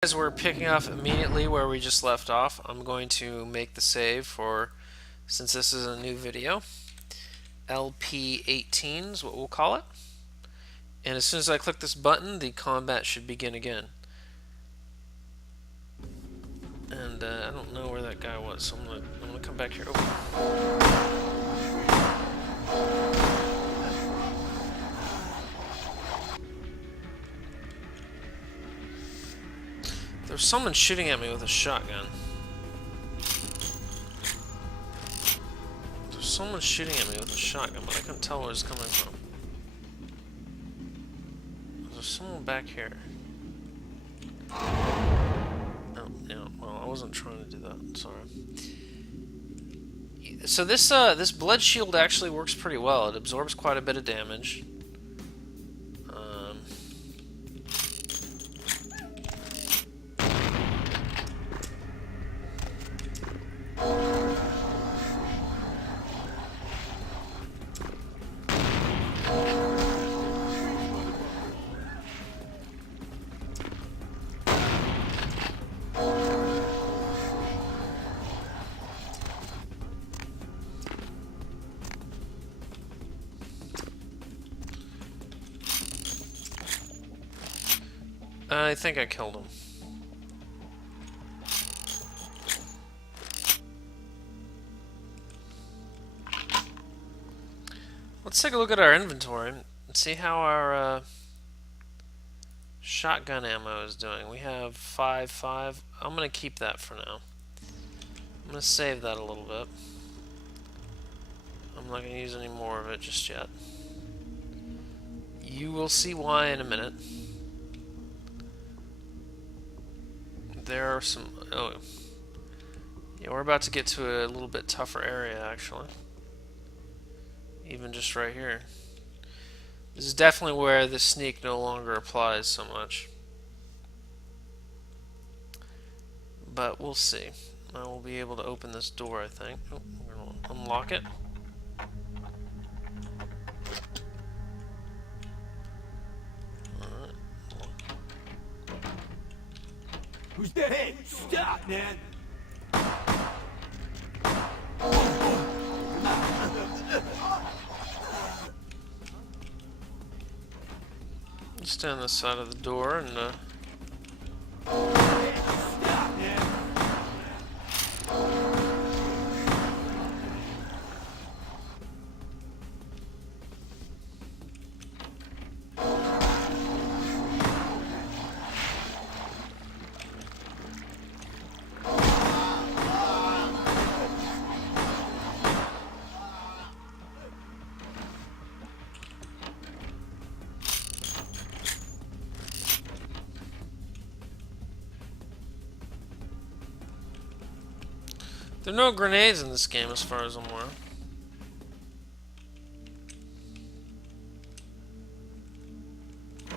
As we're picking up immediately where we just left off, I'm going to make the save for, since this is a new video, LP18 is what we'll call it. And as soon as I click this button, the combat should begin again. And I don't know where that guy was, so I'm gonna come back here. Oh. There's someone shooting at me with a shotgun. There's someone shooting at me with a shotgun, but I couldn't tell where it's coming from. There's someone back here. Oh, yeah, well, I wasn't trying to do that. Sorry. So this blood shield actually works pretty well. It absorbs quite a bit of damage. I think I killed him. Let's take a look at our inventory and see how our shotgun ammo is doing. We have 5.5. I'm going to keep that for now. I'm going to save that a little bit. I'm not going to use any more of it just yet. You will see why in a minute. There are some... Oh. Yeah, we're about to get to a little bit tougher area, actually. Even just right here. This is definitely where the sneak no longer applies so much. But we'll see. I will be able to open this door, I think. Oh, we're going to unlock it. Who's there? Hey, stop, man! Stand on the side of the door and Hey, stop, man! there are no grenades in this game as far as I'm aware.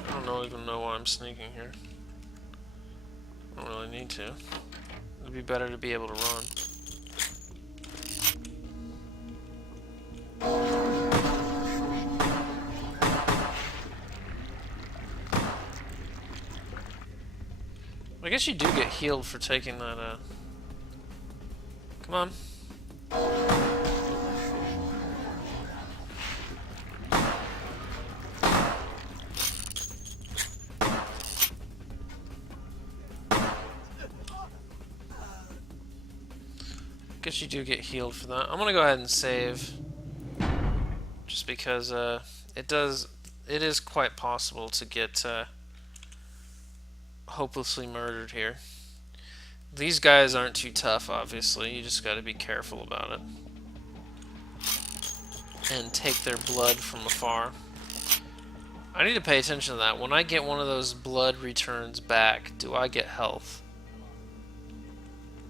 I don't even know why I'm sneaking here. I don't really need to. It'd be better to be able to run. I guess you do get healed for taking that, Come on. Guess you do get healed for that. I'm gonna go ahead and save. Just because, it is quite possible to get, hopelessly murdered here. These guys aren't too tough, obviously. You just gotta be careful about it. And take their blood from afar. I need to pay attention to that. When I get one of those blood returns back, do I get health?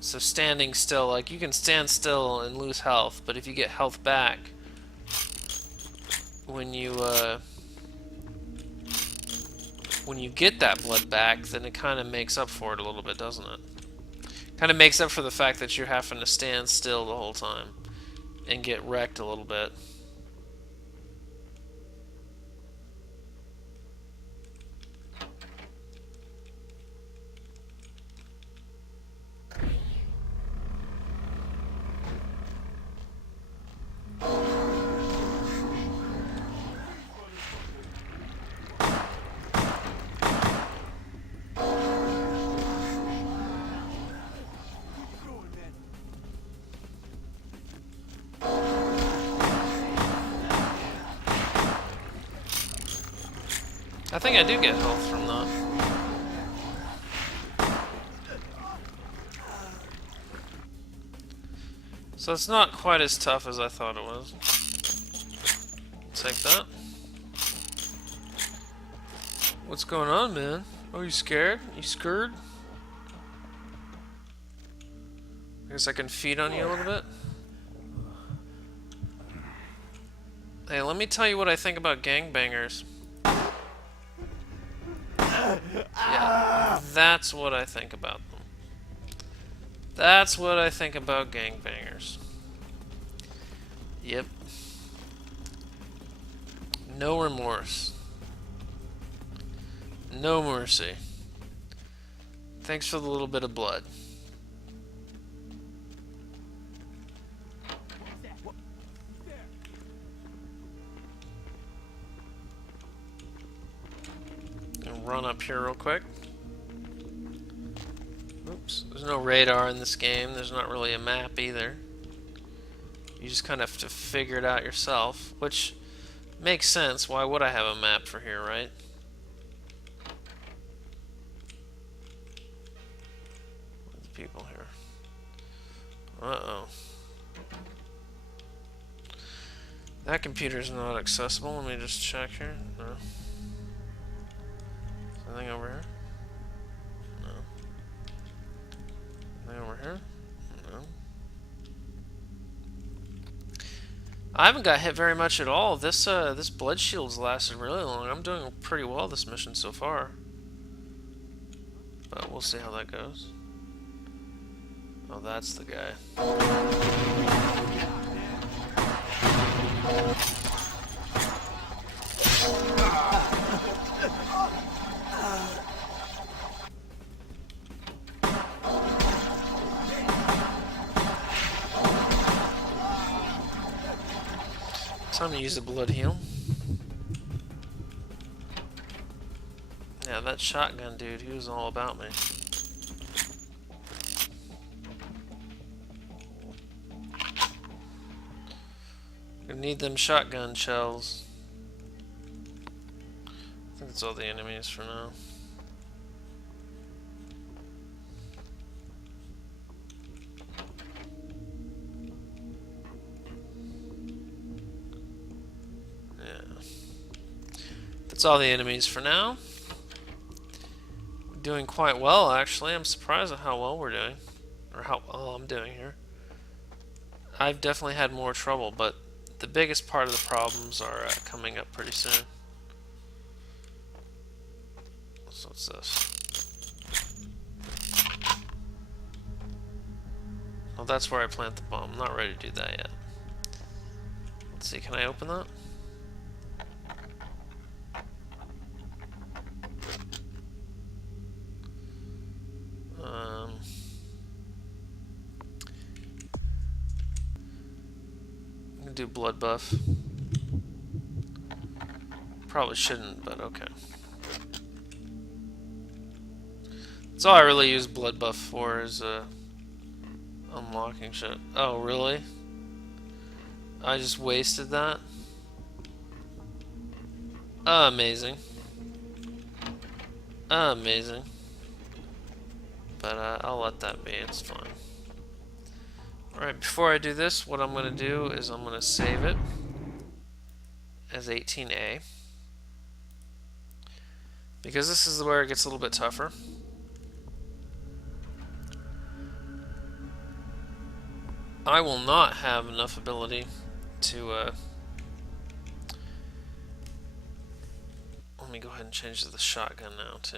So standing still, like you can stand still and lose health, but if you get health back, when you get that blood back, then it kind of makes up for it a little bit, doesn't it? Kind of makes up for the fact that you're having to stand still the whole time and get wrecked a little bit. think I do get health from that. So it's not quite as tough as I thought it was. Take that. What's going on, man? Oh, you scared? You scared? I guess I can feed on you a little bit. Hey, let me tell you what I think about gangbangers. Yeah, that's what I think about them. That's what I think about gangbangers. Yep. No remorse. No mercy. Thanks for the little bit of blood. And run up here real quick. Oops. There's no radar in this game. There's not really a map either. You just kind of have to figure it out yourself, which makes sense. Why would I have a map for here, right? Where's the people here? Uh-oh. That computer's not accessible. Let me just check here. No. Is anything over here? No. Anything over here? No. I haven't got hit very much at all. This blood shield's lasted really long. I'm doing pretty well this mission so far. But we'll see how that goes. Oh, that's the guy. Time to use a blood heal. Yeah, that shotgun dude, he was all about me. Gonna need them shotgun shells. I think that's all the enemies for now. That's all the enemies for now. We're doing quite well, actually. I'm surprised at how well we're doing. Or how well I'm doing here. I've definitely had more trouble, but the biggest part of the problems are coming up pretty soon. So what's this? Well, that's where I plant the bomb. I'm not ready to do that yet. Let's see, can I open that? Do blood buff. Probably shouldn't, but okay. That's all I really use blood buff for is unlocking shit. Oh, really? I just wasted that? Amazing. Amazing. But I'll let that be, it's fine. Alright, before I do this, what I'm going to do is I'm going to save it as 18A. Because this is where it gets a little bit tougher. I will not have enough ability to... let me go ahead and change to the shotgun now, too.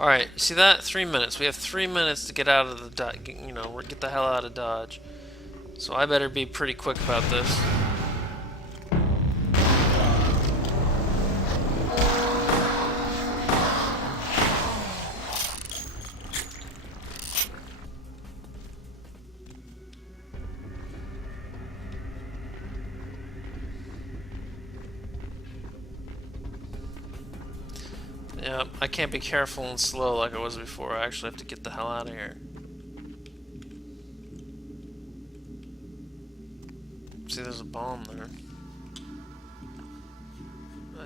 Alright, you see that? 3 minutes. We have 3 minutes to get out of the get the hell out of Dodge. So I better be pretty quick about this. Yeah, I can't be careful and slow like I was before. I actually have to get the hell out of here. See, there's a bomb there.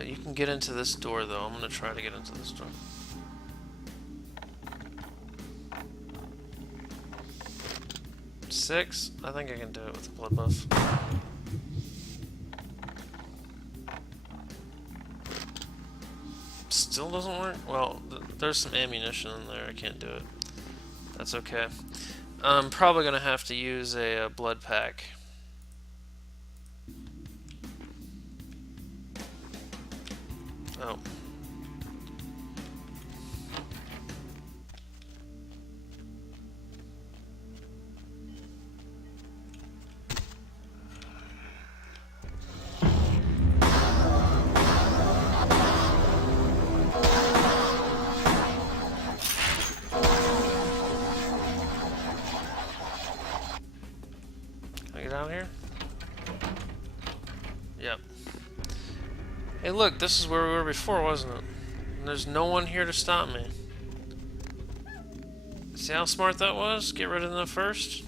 You can get into this door, though. I'm gonna try to get into this door. Six? I think I can do it with a blood buff. Still doesn't work? Well, there's some ammunition in there. I can't do it. That's okay. I'm probably gonna have to use a blood pack. Oh. Can I get out of here? Yep. Hey, look, this is where we were before, wasn't it? And there's no one here to stop me. See how smart that was? Get rid of them first.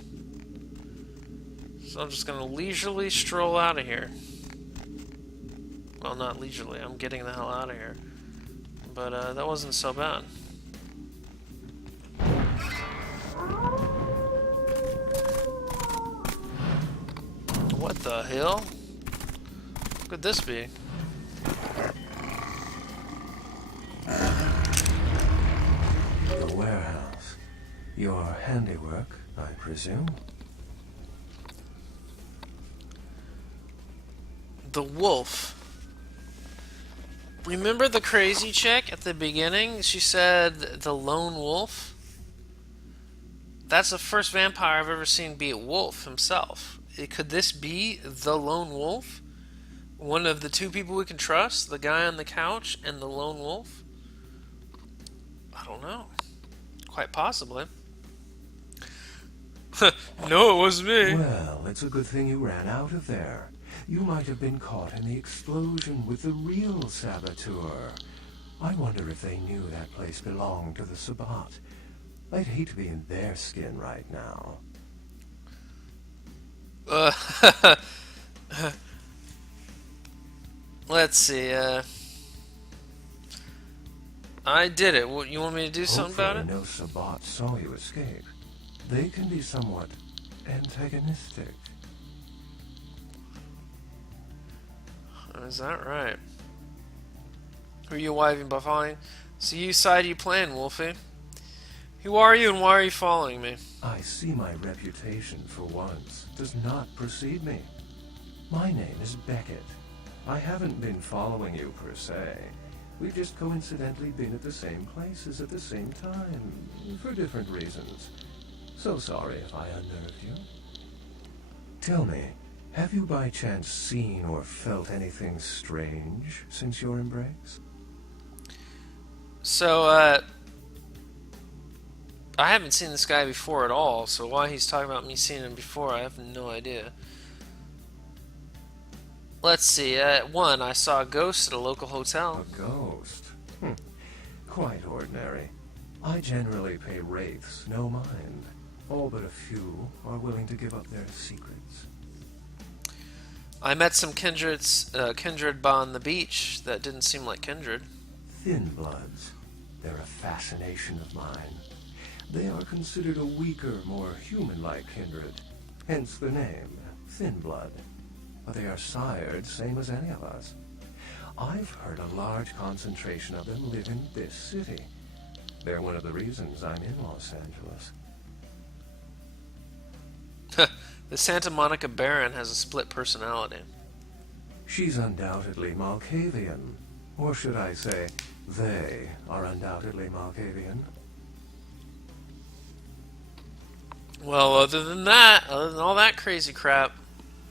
So I'm just gonna leisurely stroll out of here. Well, not leisurely. I'm getting the hell out of here. But that wasn't so bad. What the hell? What could this be? The warehouse. Your handiwork, I presume? The wolf. Remember the crazy chick at the beginning? She said the lone wolf? That's the first vampire I've ever seen be a wolf himself. Could this be the lone wolf? One of the two people we can trust? The guy on the couch and the lone wolf? I don't know. Quite possibly. No, it wasn't me. Well, it's a good thing you ran out of there. You might have been caught in the explosion with the real saboteur. I wonder if they knew that place belonged to the sabbat. I'd hate to be in their skin right now. Let's see, I did it. You want me to do something about it? No sabbat saw you escape. They can be somewhat antagonistic. Is that right? Who are you wiving by following? So you side you playing, Wolfie? Who are you and why are you following me? I see my reputation, for once, does not precede me. My name is Beckett. I haven't been following you per se. We've just coincidentally been at the same places at the same time, for different reasons. So sorry if I unnerved you. Tell me, have you by chance seen or felt anything strange since your embrace? So, I haven't seen this guy before at all, so why he's talking about me seeing him before, I have no idea. Let's see, one, I saw a ghost at a local hotel. A ghost? Quite ordinary. I generally pay wraiths no mind. All but a few are willing to give up their secrets. I met some kindred on the beach that didn't seem like kindred. Thin bloods. They're a fascination of mine. They are considered a weaker, more human-like kindred. Hence the name, Thin Blood. But they are sired same as any of us. I've heard a large concentration of them live in this city. They're one of the reasons I'm in Los Angeles. The Santa Monica Baron has a split personality. She's undoubtedly Malkavian. Or should I say, they are undoubtedly Malkavian. Well, other than all that crazy crap,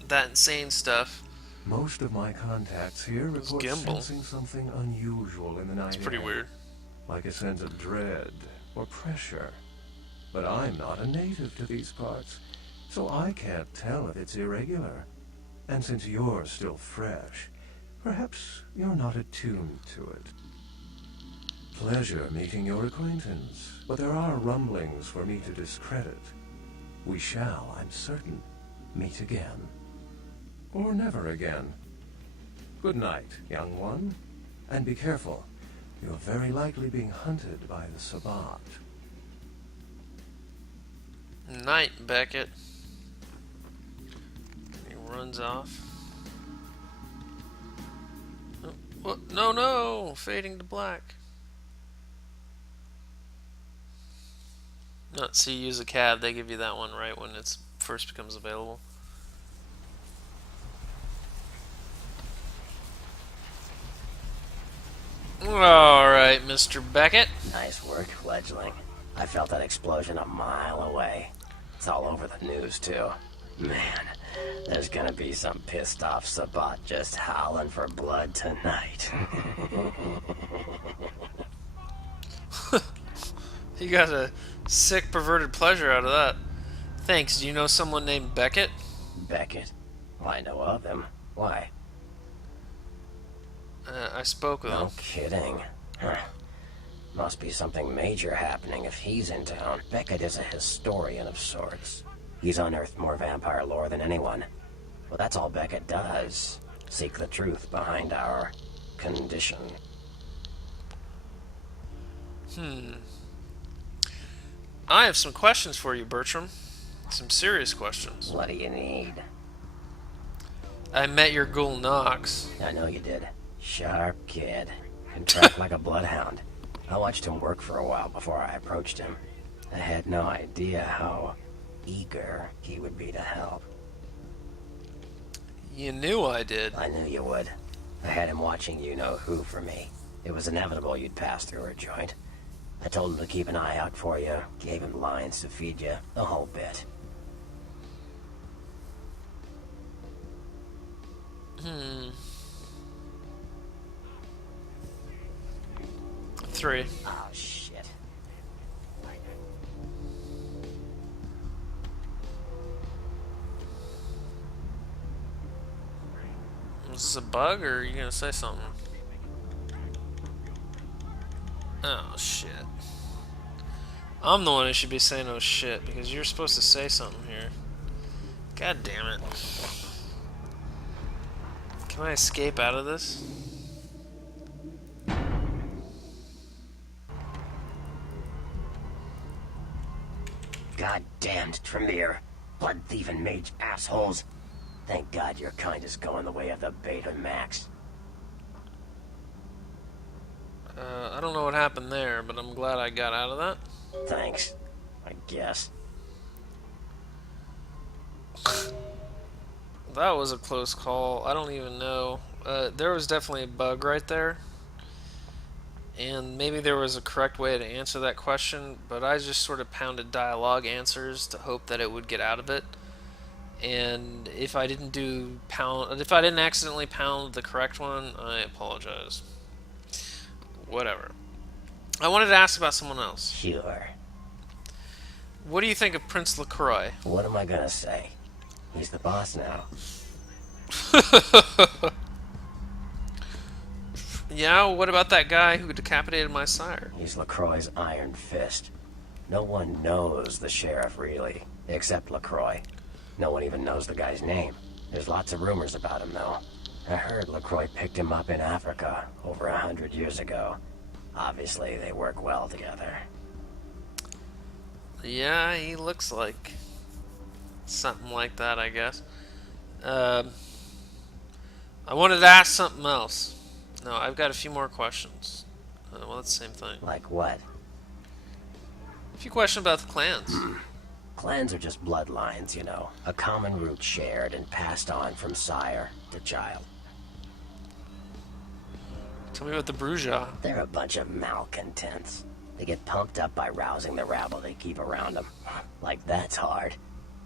that insane stuff, Most of my contacts here report Gimbal. sensing something unusual in the night. it's pretty air, weird. like a sense of dread or pressure. But I'm not a native to these parts, so I can't tell if it's irregular. And since you're still fresh, perhaps you're not attuned to it. Pleasure meeting your acquaintance, but there are rumblings for me to discredit. We shall, I'm certain, meet again. Or never again. Good night, young one. And be careful. You're very likely being hunted by the sabbat. Night, Beckett. He runs off. Oh, what? No, no! Fading to black. Not see, use a cab. They give you that one right when it first becomes available. Alright, Mr. Beckett. Nice work, fledgling. I felt that explosion a mile away. It's all over the news, too. Man, there's gonna be some pissed off sabbat just howling for blood tonight. You got a sick, perverted pleasure out of that. Thanks. Do you know someone named Beckett? Beckett? Well, I know of him. Why? I spoke with him. No kidding. Huh. Must be something major happening if he's in town. Beckett is a historian of sorts. He's unearthed more vampire lore than anyone. Well, that's all Beckett does. Seek the truth behind our condition. I have some questions for you, Bertram. Some serious questions. What do you need? I met your ghoul Knox. I know you did. Sharp kid. Can track like a bloodhound. I watched him work for a while before I approached him. I had no idea how eager he would be to help. You knew I did. I knew you would. I had him watching you-know-who for me. It was inevitable you'd pass through her joint. I told him to keep an eye out for you, gave him lines to feed you, the whole bit. 3. Oh, shit. Was this a bug, or are you gonna say something? Oh, shit. I'm the one who should be saying oh shit, because you're supposed to say something here. God damn it. Can I escape out of this? Goddamned Tremere. Blood-thieving mage assholes. Thank God your kind is going the way of the Beta Max. I don't know what happened there, but I'm glad I got out of that. Thanks, I guess. That was a close call. I don't even know. There was definitely a bug right there. And maybe there was a correct way to answer that question, but I just sort of pounded dialogue answers to hope that it would get out of it. And if I didn't accidentally pound the correct one, I apologize. Whatever. I wanted to ask about someone else. Sure. What do you think of Prince LaCroix? What am I gonna say? He's the boss now. Yeah, what about that guy who decapitated my sire? He's LaCroix's iron fist. No one knows the sheriff, really, except LaCroix. No one even knows the guy's name. There's lots of rumors about him, though. I heard LaCroix picked him up in Africa over 100 years ago. Obviously, they work well together. Yeah, he looks like something like that, I guess. I wanted to ask something else. No, I've got a few more questions. Well, that's the same thing. Like what? A few questions about the clans. Clans are just bloodlines, you know. A common root shared and passed on from sire to child. Tell me about the Bruja. They're a bunch of malcontents. They get pumped up by rousing the rabble they keep around them. Like, that's hard.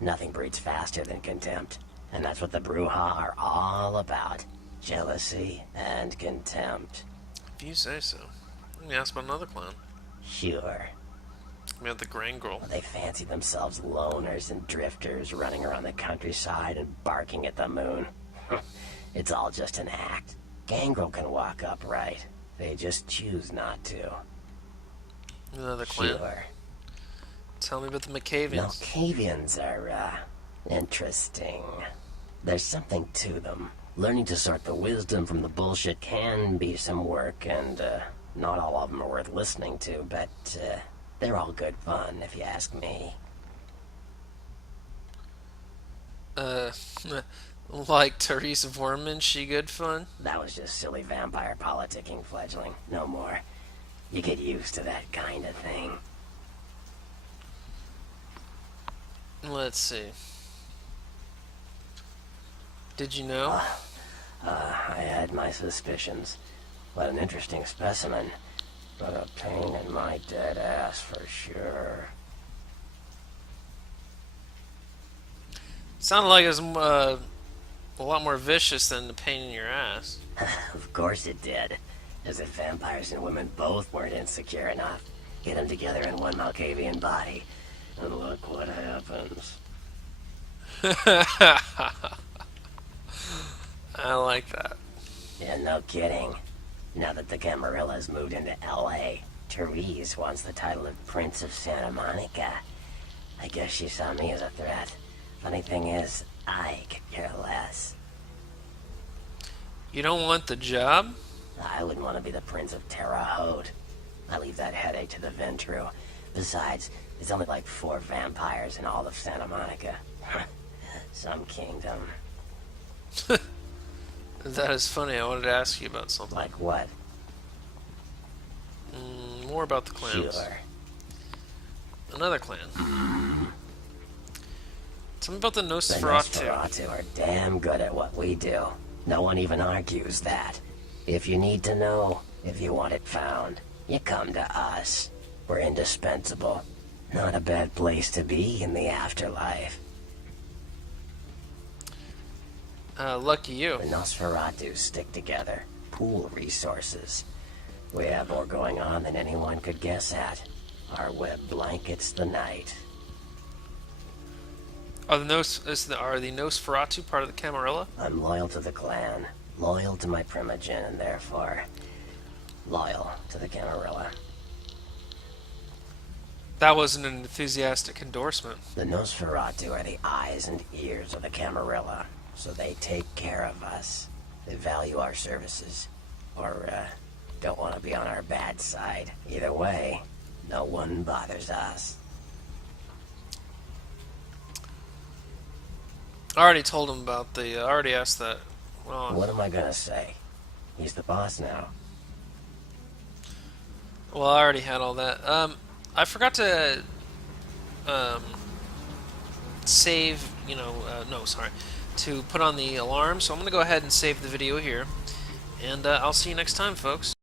Nothing breeds faster than contempt. And that's what the Bruja are all about. Jealousy and contempt. If you say so. Let me ask about another clan. Sure. We have the Grangirl. They fancy themselves loners and drifters running around the countryside and barking at the moon. It's all just an act. Gangrel can walk upright. They just choose not to. Another clan. Sure. Tell me about the Macavians. Malkavians are, interesting. There's something to them. Learning to sort the wisdom from the bullshit can be some work, and, not all of them are worth listening to, but, they're all good fun, if you ask me. Like Therese Vorman, she good fun? That was just silly vampire politicking, fledgling. No more. You get used to that kind of thing. Let's see. Did you know? I had my suspicions. What an interesting specimen. But a pain in my dead ass for sure. Sounded like it was a lot more vicious than the pain in your ass. Of course it did. As if vampires and women both weren't insecure enough. Get them together in one Malkavian body. And look what happens. I like that. Yeah, no kidding. Now that the Camarillas moved into L.A., Therese wants the title of Prince of Santa Monica. I guess she saw me as a threat. Funny thing is, I could care less. You don't want the job? I wouldn't want to be the Prince of Terre Haute. I leave that headache to the Ventru. Besides, there's only like 4 vampires in all of Santa Monica. Some kingdom. That is funny. I wanted to ask you about something. Like what? More about the clans. Sure. Another clan. Tell me about the The Nosferatu. Nosferatu are damn good at what we do. No one even argues that. If you need to know, if you want it found, you come to us. We're indispensable. Not a bad place to be in the afterlife. Lucky you. The Nosferatu stick together, pool resources. We have more going on than anyone could guess at. Our web blankets the night. Are the Nosferatu part of the Camarilla? I'm loyal to the clan, loyal to my primogen, and therefore loyal to the Camarilla. That wasn't an enthusiastic endorsement. The Nosferatu are the eyes and ears of the Camarilla, so they take care of us. They value our services, or don't want to be on our bad side. Either way, no one bothers us. I already told him about the. I already asked that. Well, What am I gonna say? He's the boss now. I already had all that. I forgot to save. No, sorry, to put on the alarm. So I'm gonna go ahead and save the video here, and I'll see you next time, folks.